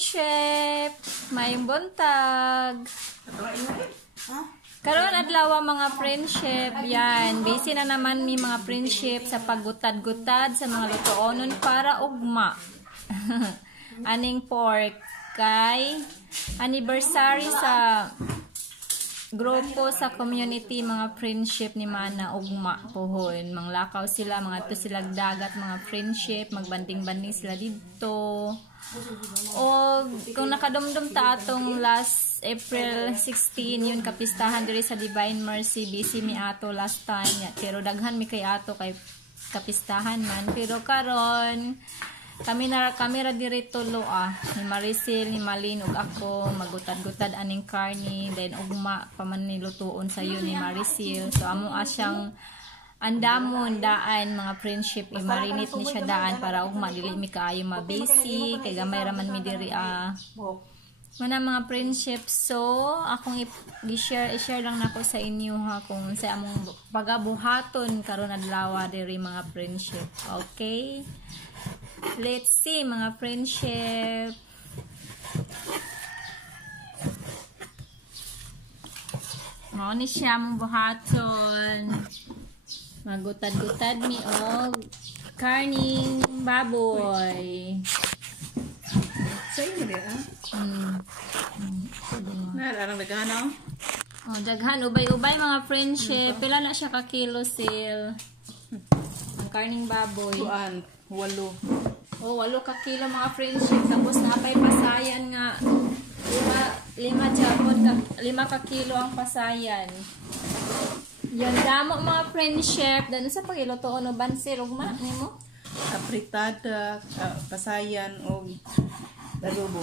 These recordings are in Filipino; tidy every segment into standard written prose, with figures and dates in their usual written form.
friendship. Mayong buntag. Karon adlaw mga friendship. Yan, busy na naman mi mga friendship sa paggutad-gutad sa mga lutoonon para ugma. Aning pork kay anniversary sa grupo sa community mga friendship ni Mana ugma pohon. Manglakaw sila, mga to sila dagat mga friendship, magbanding-banding sila dito. O kung nakadumdum ta atong last April 16 yun kapistahan diri sa Divine Mercy, busy mi ato last time ya. Pero daghan mi kay ato kay kapistahan man. Pero karon kami ra diri tulo ni Maricel, ni Malin ug ako magutad-gutad aning karni, then ugma pa man nilutuon sa iyo ni Maricel. So amo asyang andamon daan mga friendship, i-marinate ni siya daan para ugma dili mi kaayo mabasi kay gamay ra man mi diri mana mga friendship. So akong i-share lang nako sa inyo ha kung sa among pagabuhaton karon adlaw diri mga friendship. Okay, let's see mga friendship. Mao ni siya mong buhaton. Magutad-gutad mi og karning baboy. Sa inyo dia. Narang daghan Oh, daghan ubay-ubay mga friendship. Pila na siya ka kilo sil. Ang karning baboy. 8. Oh, 8 ka kilo mga friendship. Tapos napay pasayan nga 5 ka kilo ang pasayan. Yan damo mga friendship. Dan sa pagiluto no bansi rugma nimo? Apritada, pasayan o adobo.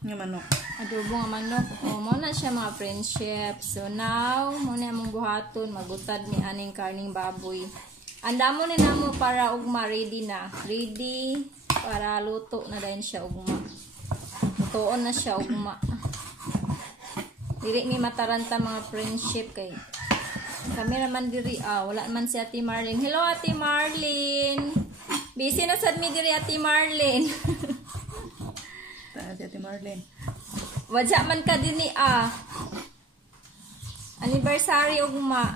Nga manok. Adobo nga manok. Oh, mo na siya mga friendship. So now, mo na among buhaton magutad ni aning karning baboy. Andamo ni namo para ugma ready na. Ready para luto na dayon siya ugma. Lutoon na siya ugma. Dili mi mataranta mga friendship kay kami naman diri wala man si Ate Marlene. Hello Ate Marlene. Busy na sad mi diri Ate Marlene. Ta Ate Marlene. Wadya man ka dinhi anniversary ugma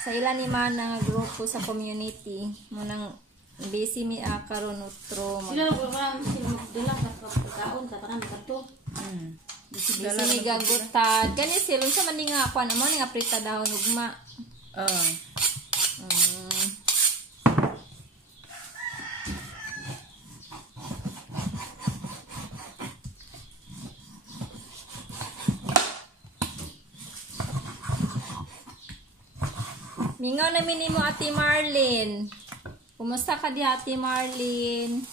sa ila ni Mana nga grupo sa community mo nang busy mi karon utro sila dila ka kaon sa tanan kadto. Busy mi gagutad kani silon sa man nga kuan mo nga prita dahon ugma. Mingaw na minimo Ate Marlene. Kumusta ka di Ate Marlene?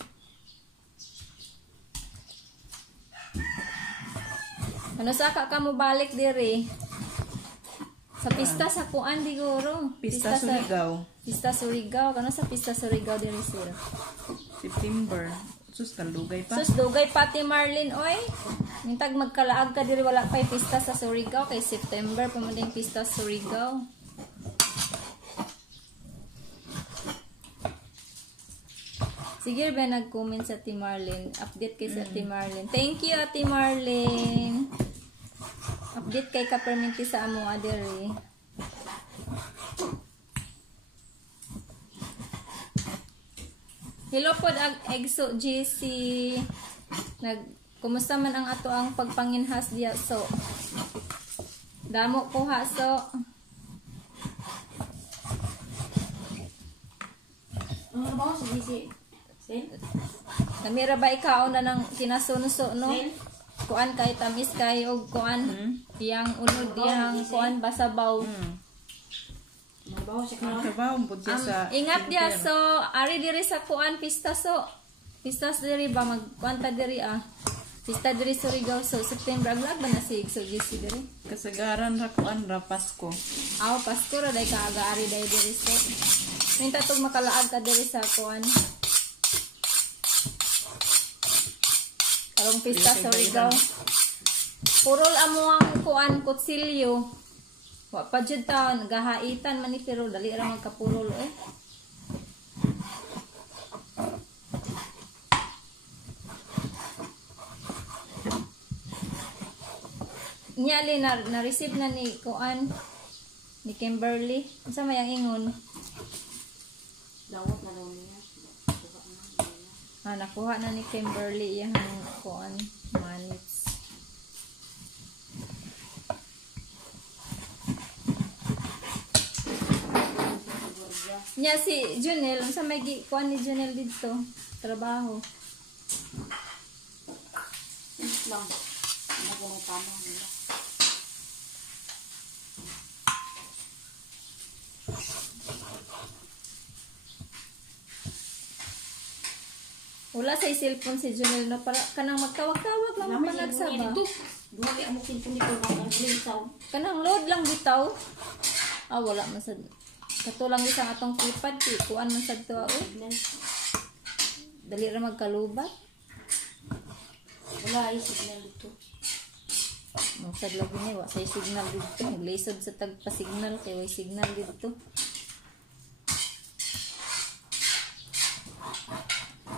Ano saka ka mo balik diri? Sa pista sa kuan diguro. Pista Surigao. Pista Surigao. Kano sa Pista Surigao diri sir? September. Sus kalugay pa. Sus dugay pa Ate Marlene oy. Mintag magkalaag ka diri wala pay pista sa Surigao kay September pa man ding Pista Surigao. Sige ba nag-comment sa Ate Marlene. Update kay sa Ate Marlene. Thank you Ate Marlene. Update kay ka-perminti sa among adere. Hello po Egso GC. Kumusta man ang ato ang pagpanginhas diya so. Damo po ha so. Ano ba si GC? Namira ba ikaw na ng kinasunso no? Kuan kay tamis kay og kuan iyang unod iyang kuan basabaw. Mabaw siya ka. Trabaho mo siya sa Ingat dia so ari diri sa kuan pista so. Pistas diri ba magkuan ta diri Pista diri sa Surigao so September aglag ba na si so GC diri? kasagaran ra kuan ra Pasko. Pasko ra day kaaga ari day diri so. Minta tog makalaag ka diri sa kuan. Karong pista sa Surigao. Purol amo ang kuan kutsilyo. Wa pa jud ta nagahaitan man ni pero dali ra magkapurol Nyali na-receive na ni Kuan ni Kimberly. Unsa may ang ingon? Dawat na daw niya. Nakuha na ni Kimberly yung Kuan manits. Nya si Junel, unsa may Kuan ni Junel dito? Trabaho. Lang. Ano ko ng tama nila. Wala sa cellphone si Junel no para kanang magtawag-tawag lang pa nagsaba. Duwag ang mukin po nito ng linsaw. Kanang load lang bitaw. Wala man sad. Katulang isang atong keypad kuan man sad to dali ra magkalubat. Wala ay signal dito. Sad lagi ni wa say signal dito. Naglisod sa tagpa-signal kay way signal dito.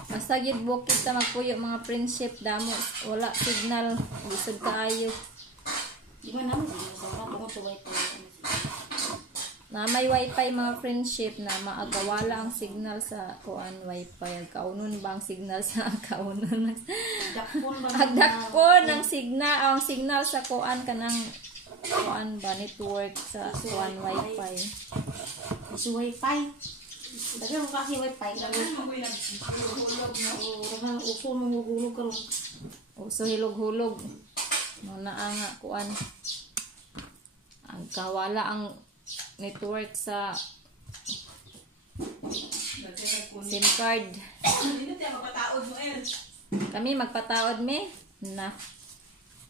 Basta gid bukid ta magpuyo mga friendship damo wala signal lisod kaayo. Di ba naman sa mga tungkol sa wifi. Na may wifi mga friendship na maagawala ang signal sa kuan wifi. Kaunon ba ang signal sa kaunon? Dakpon ba? Agdakpon ang signal ang signal sa kuan kanang kuan ba network sa kuan wifi. Sa wifi. Daghan mo kasi wifi ragang uso mo gulog karon. Uso hilog-hulog. Muna ang kuan ang kawala ang network sa SIM card. Kami magpataod me na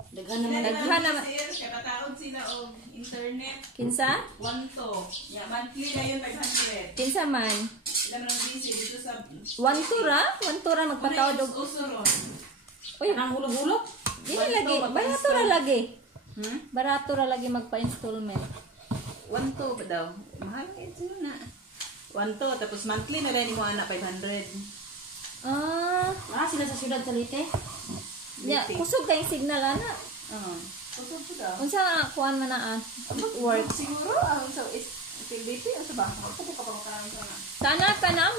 Daghan naman daghan naman Kaya kataod sila og internet. kinsa 1 to. Ya, monthly na yun 500. kinsa man Sila man ang busy dito sa... one tura magpataod og Uso ron. uy nang hulog-hulog. dili lagi barato ra lagi Hmm? barato ra lagi magpa-installment 1 to ba daw? Mahal nga ito na. 1 to, tapos monthly na rin mo anak 500. Sila sa syudad sa Leyte. nya kusog kay signal ana Kusog po daw. unsa kuan man naa work Siguro, so is activity o sa ba? Ako ka pa makarami sa na. sana ka na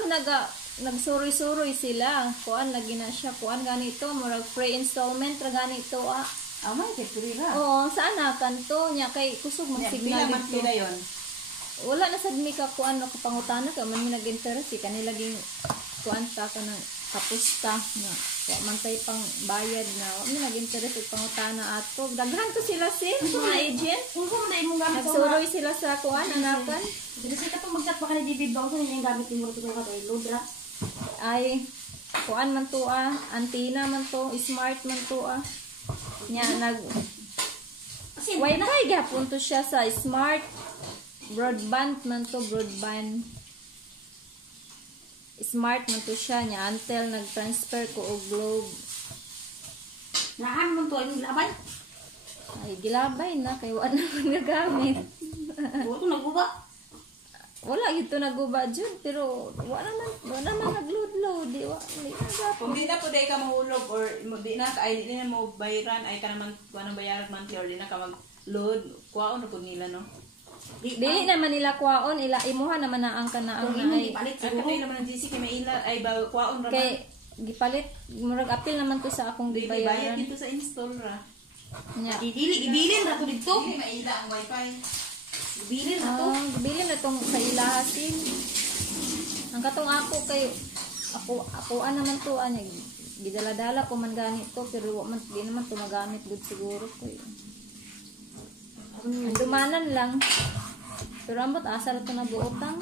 nagsuroy-suroy sila kuan lagi na siya kuan ganito murag free installment ra ganito May kipuri ra. oo sana kanto nya kay kusog mag signal Pila monthly na dito yun? wala na sad mi ka kuan no kapangutana ka man mi nag-interest kanila laging kuan ta ka ng kapusta na wa man tay pang bayad na wa mi nag-interest og pangutana ato daghan to sila mga agent Kung na imong gamit sa nagsuroy sila sa kuan anakan Dili sa katong mag-chat pa ka ni David Bang sa yung gamit mo ito ka kay Lodra. ay kuan man to antenna man to smart man to nya nag Kasi wifi gapon to siya sa smart broadband man to broadband smart man to siya nya until nag-transfer ko og globe naan man to ay labay. ay gilabay na kay wala na gagamit Buto naguba. wala gito naguba jud pero wala man nagload di Kung di na po day ka mahulog or di na mo bayaran ay ka naman kuha ng bayaran monthly or di na ka mag-load, kuhaon na po nila, no? dili naman nila kuwaon imuha naman na ang kanaang Kung na imo ay gipalit Ang siguro. katay naman ng GC kay may ila ay kuhaon raman. kay gipalit murag apil naman to sa akong Di bayad gibayaran dito sa install ra. nya Ibilin ra to dito. Di maila ang wifi. Ibilin ra to. bili na tong sa ilahasin ang katong ako kay ako naman to anya gidala-dala ko man ganit to pero wa man di naman to magamit gud siguro ko dumanan lang pero ambot asa ra to nabuotang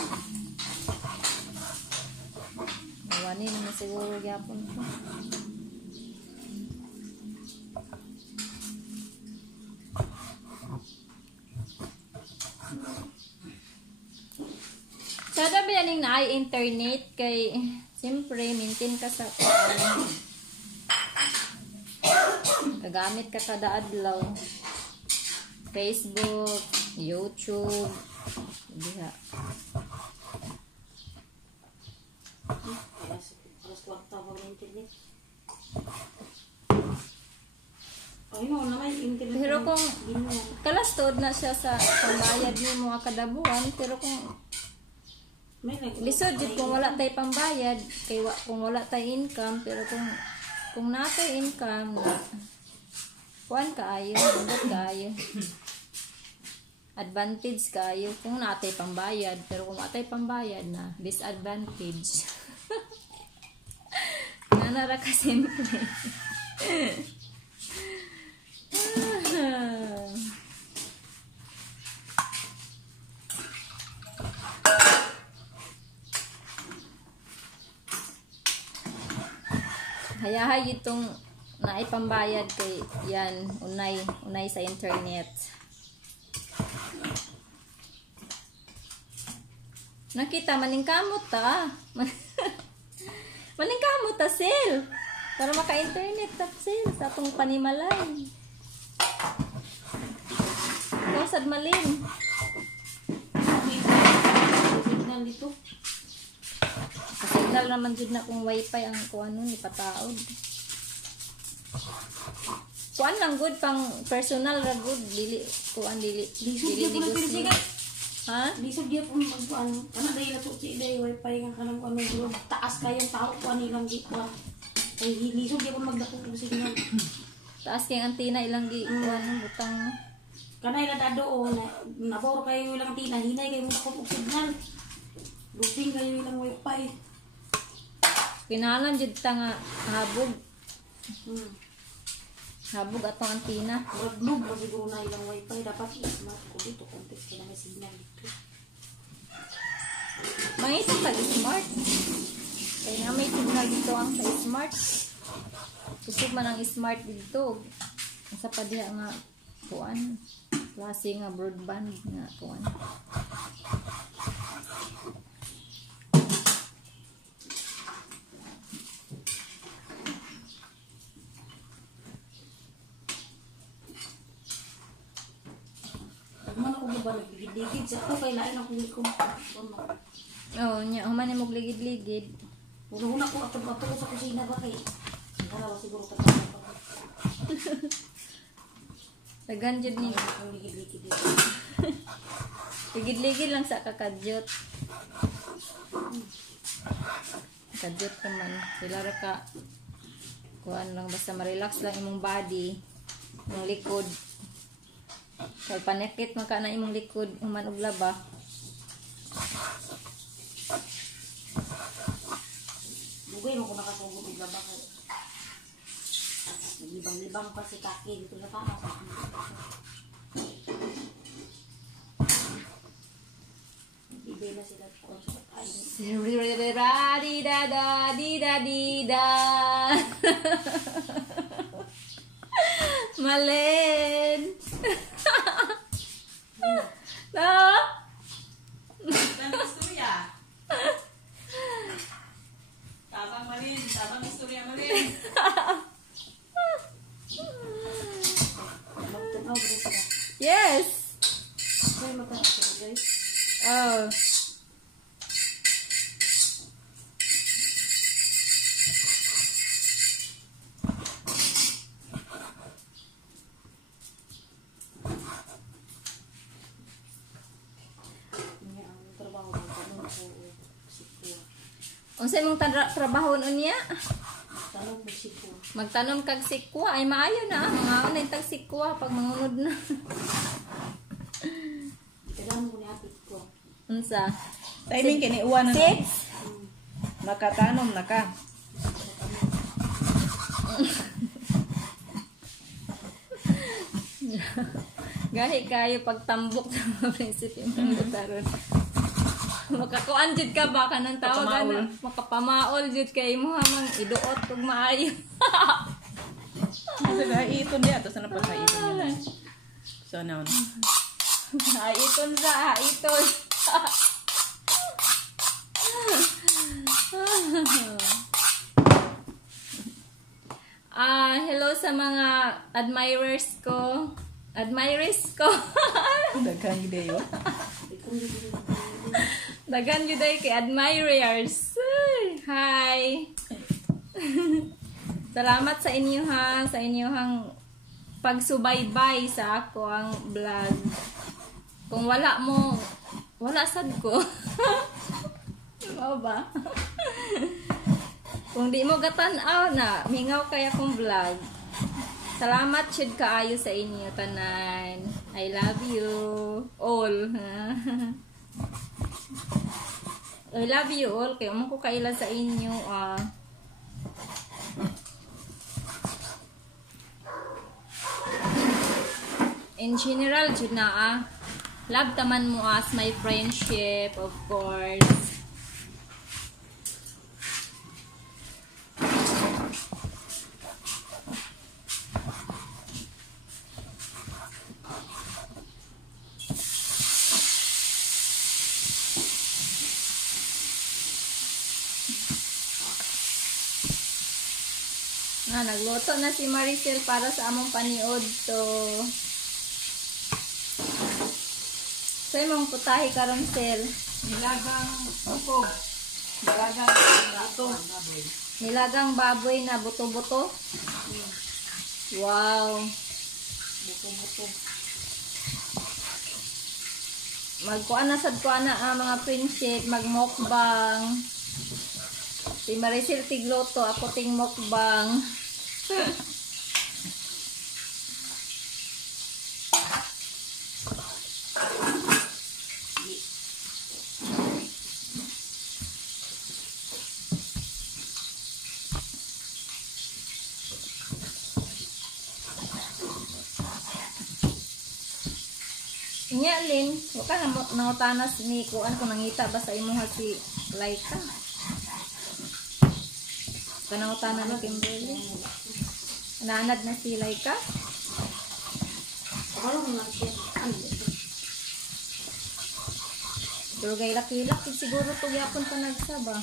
wani naman siguro gyapon to sada ba yaning naay internet kay siyempre maintain ka sa kagamit ka kada adlaw Facebook, YouTube diha Alas kwarta pa ng internet. Ayun na may internet. Pero kung Binuan. kalastod na siya sa pambayad ni mga kadabuan, pero kung May lisod jud kung wala tay pambayad, kay kung wala tay income, pero kung natay income na kuan kaayo, hindot kaayo. Advantage kaayo kung natay pambayad, pero kung natay pambayad na disadvantage. Nanara ka simple. Hayahay itong naipambayad kay yan unay sa internet. Nakita maningkamot ta. Maningkamot ta sale para maka-internet ta sale sa atong panimalay. Kusad malin. signal dito. Signal naman jud na kung wifi ang kuano ni pataod. Kuan lang good pang personal ra good dili kuan dili Lisod dili gyud po negosyo. na Ha? Lisod gyud po magkuan. Kana dai na to si dai wifi nga kanang kuan mo taas kayong tao kuan ilang gikuan. Kay lisod gyud po magdako og signal. Taas kay ang antina ilang gi kuan butang. Kana ila dado o na naboro kayo ilang tina hinay kayo mo og signal. Luping kayo ilang wifi. Kinahanglan jud ta nga habog Hmm. habog atong antina. Raglog mo siguro na ilang wifi dapat i-smart ko dito context ka na may signal dito. Mangita pag smart. Kaya nga may signal dito ang sa smart. Kusog man ang smart dito. Sa pa diha nga kuan. Klase nga broadband nga kuan. Man ako ba nagligid-ligid sa ko kay lain ako likom. Oh, nya human imong ligid-ligid. Una ko ato sa kusina ba kay dalawa siguro ta pa. Dagan jud ni Ang ligid-ligid dito. ligid-ligid lang sa kakadyot. Kadyot naman. Sila ra ka kuan lang basta ma-relax lang imong body, imong likod. Kay panekit man ka na imong likod human og laba. Bugay mo ko nakasugod og laba kay. Naglibang-libang pa si Kaki dito sa taas. Ibay na sila ko sa kain. Di da da di da di da. Malen. No. Tanong istorya. Tabang malin, tabang istorya malin. Magtunaw dito sila. Yes. Kaya mataas sila guys. Oh. Niya ang trabaho ng tanong ko si Kuya. Unsay mong trabaho unya? Tanong mo si Kuya. Magtanom kag sikwa ay maayo na mga unay tag sikwa pag mangunod na. Kailangan ko ni ate ko. Unsa? Timing kini uwan na. 6. Makatanom na ka. Gahi kayo pagtambok sa mga prinsipyo ng butaron. Makakuan jud ka ba kanang tawag ana? Makapamaol jud kay mo hamang iduot ug maayo. Kasi haiton di ato sana pagkaiton yun. So now. Haiton sa haiton. Hello sa mga admirers ko. Admirers ko. Daghang gideyo. Dagan yun kay admirers. Ay, hi. Salamat sa inyong pagsubaybay sa ako ang vlog. Kung wala mo, wala sad ko. Diba ba? Kung di mo gatan-aw na, mingaw kaya kong vlog. Salamat syud kaayo sa inyo tanan. I love you all. I love you all. Kaya mo ko kaila sa inyo. In general, jud na love taman mo as my friendship, of course. Nagluto na si Maricel para sa among paniod to. So, imong putahe karon Sel. Nilagang upog. Nilagang buto. Nilagang baboy na buto-buto. Wow. Buto-buto. Magkuan na sad kuan na ang mga friendship, magmukbang. Si Maricel tigloto, ako ting mukbang. Nya Lin, wala ka nangutanas ni kuan kung nangita ba sa imuha si Laika. Kanangutanan mo Kimberly. Nanad na si Laika. Pero gay laki-lak siguro to gyapon pa nagsaba.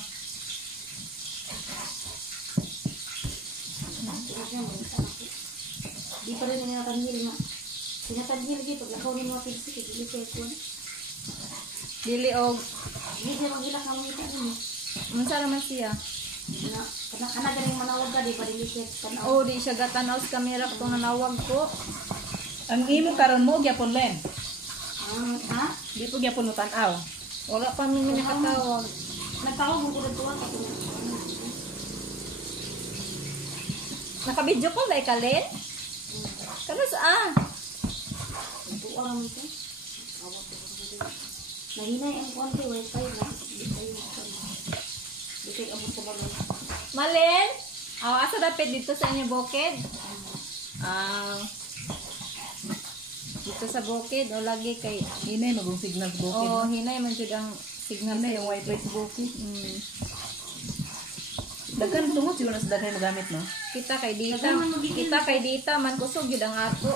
Di pa rin nga tanghil nga. Sinatagil dito, pag ni mga pinsik, dili kayo po. Dili og Hindi siya mag-ilak ng mga ito. unsa naman siya? Kana galing manawag ka, di pa rin siya. Oh, di siya gatanaw sa kamera kung nanawag ko. Ang imo karon mo gyapon Len. Ha? Di po gyapon mo tan-aw. Wala pa mi nakatawag. Nagtawag mo ko tuwa ka. Naka-video ko Laika Lin? Kanos Tuwa naman ito. Nahinay ang kuwan kay wifi na. Di kayo abot sa balon. Malen? Asa dapat dito sa inyo bukid? Dito sa bukid o lagi kay Hinay magong signal sa bukid. oh, hinay man jud ang signal Hinay sa yung wifi sa bukid. Mm. Daghan tungod siguro sa daghan magamit no. Kita kay dita man kusog gid ang ato.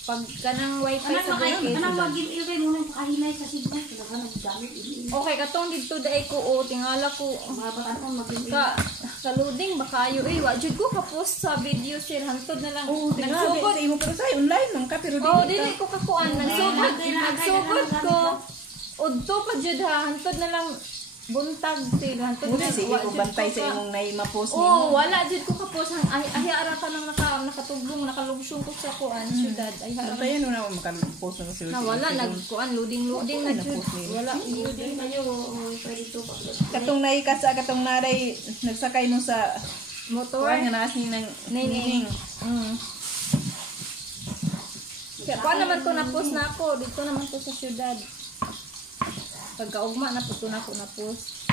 Pag kanang wifi sa bukid. Kanang mag-ilgay mo nang pakahinay sa signal. Talaga nagdamit. Okay, katong dito dai ko o tingala ko Mga batan mag-ilgay. sa loading bakayo wa jud ko ka-post sa video sir hantod na lang. Nagsugod Nagsugod. sa imo pero sa online lang ka pero Oh, dili dili ko kakuan. Nagsugod ko. Udto pa jud ha, hantod na lang buntag til hantod Muna na. sige wa ko jud bantay ko sa ka- imong na-post Oh, nimo. wala jud ko kapos ay ara ka nang nakatugbong nakalubsong ko sa kuan syudad. Ay ara. Bantayan mo na maka-post na sa Na wala nagkuan loading na jud. Wala Ilgay kayo. Pwede ito pa. Katong naikasa katong naray nagsakay no sa motor. kuan nga naas ni ng Nining. Kaya kuan naman to na-post na ako. Dito naman to sa syudad. Pagkaugma na po to na ako na-post.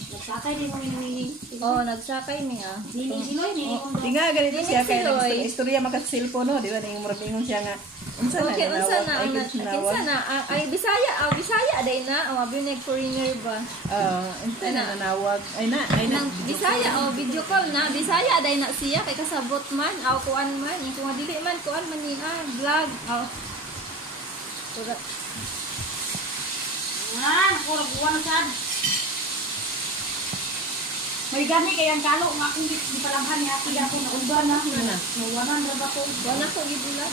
Nagsakay din mo nining. Oh, nagsakay mi Nining siloy, nining mo. Di nga ganito siya kay Siloy. istorya maka cellphone no, di ba ning murag ingon siya nga unsa na Okay, unsa na ay, ang tinawag. kinsa na ay Bisaya day na ang abi nag foreigner ba. Unsa na nanawag ay na Nang Bisaya video call na Bisaya day na siya kay kasabot man aw kuan man kung dili man kuan man ni vlog. Oh. Pura Pura buwan na sad. May gani kay ang kalo nga kung di palamhan niya ako ako na uban na. Nawanan ra ba ko? wala ko gibulat.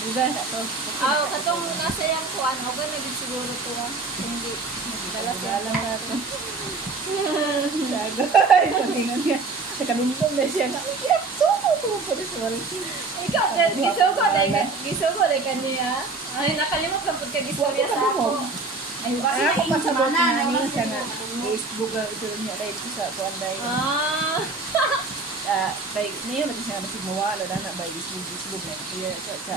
Ugas to. Aw katong nasa yang kuan okay na gid siguro to hindi dala Alam na to. Sagay, patingan niya. Nakalungkong na siya nga. Suko to Ikaw, gisugo dahil kaniya. Ay, nakalimot lang po ka gistorya sa ako. Ay, kasi ako pasabot na niya siya na Facebook ito niya dahil sa kuanday. Kay niyo na siya masig mawala na by Facebook na. Kaya sa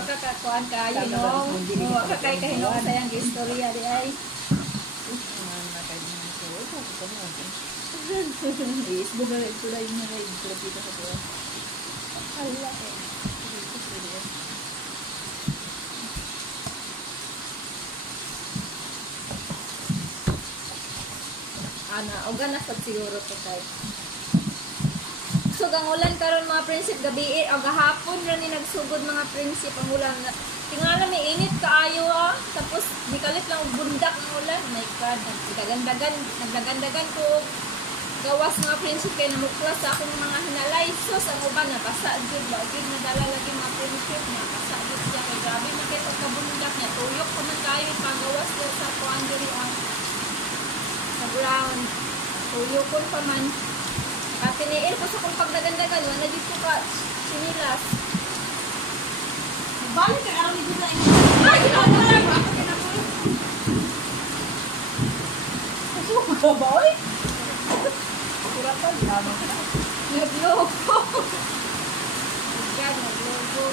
waka ka kuan ka hinong. Waka kay kahinong sayang gistorya di ay. Facebook na ito lang yung nalay dito sa buwan. Hala eh. O ganas pag siguro to kay. So gang ulan karon mga prinsip gabi o gahapon ra ni nagsugod mga prinsip ang ulan. Tingala may init kaayo tapos dikalit lang og bundak ang ulan. My God, nagdagandagan ko gawas mga prinsip kay namuklas sa akong mga hinalay. Sus ang uban na basa jud ba gid nadala lagi mga prinsip niya basa jud siya kay grabe man kay pagkabundak niya tuyok pa man kayo pagawas daw sa kuan diri sa ground. Tuyokon pa man. Katiniil ko sa kong pagdagandagan wala dito ka sinilas. Balik ka araw ni Buda. Ay, kinakalang ako Ano ba oy? Kuratan lamang ka. Naglogo. Yan, naglogo.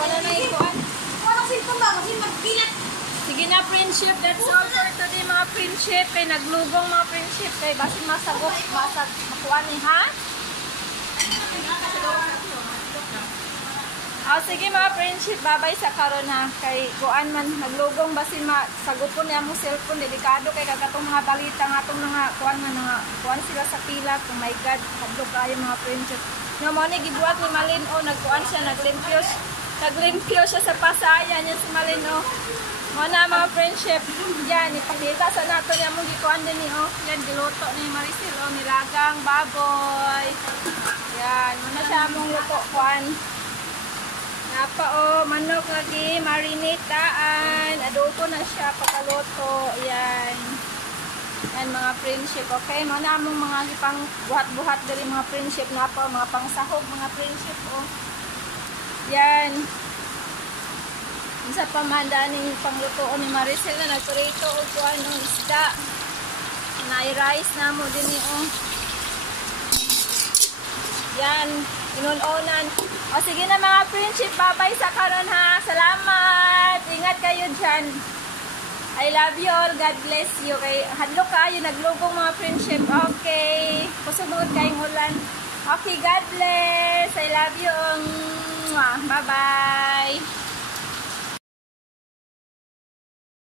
Wala na ikuan. Wala silpon ba kasi magpilat. Sige na, friendship. That's all for today, mga friendship. Kay naglugong mga friendship. Kay basin masagok, basag makuha ni, ha? Sige mga friendship, babay sa karon ha. Kay kuan man, naglugong basin masagupon niya mo cellphone. Delikado kay kagatong mga balita nga itong mga kuan man, mga kuan sila sa pila. Oh my God, hadlo kayo mga friendship. Nga mo ni, gibuhat ni Malin, nagkuan siya, naglimpyo siya sa pasaya niya si Malin, Mana mga friendship, yan, ipakita sa nato niya mong gikuan din yan, giluto ni Maricel, nilagang baboy. Yan, muna siya mong luto, kuan. Napa, manok lagi, marinitaan, adobo na siya, pagkaluto, yan. Yan, mga friendship, okay? Muna mong mga ipang buhat-buhat dari mga friendship, napa, mga pangsahog, mga friendship, Yan. Sa pamandaan ng pangluto ni Maricel na nagturito o kuha ng isda. Na-rice na mo din Yan, inulonan. Sige na mga friendship, babay sa karon ha. Salamat. Ingat kayo dyan. I love you all. God bless you. Kay hadlo kayo, naglugong mga friendship. Okay. Kusunod kayong ulan. Okay, God bless. I love you. Bye-bye.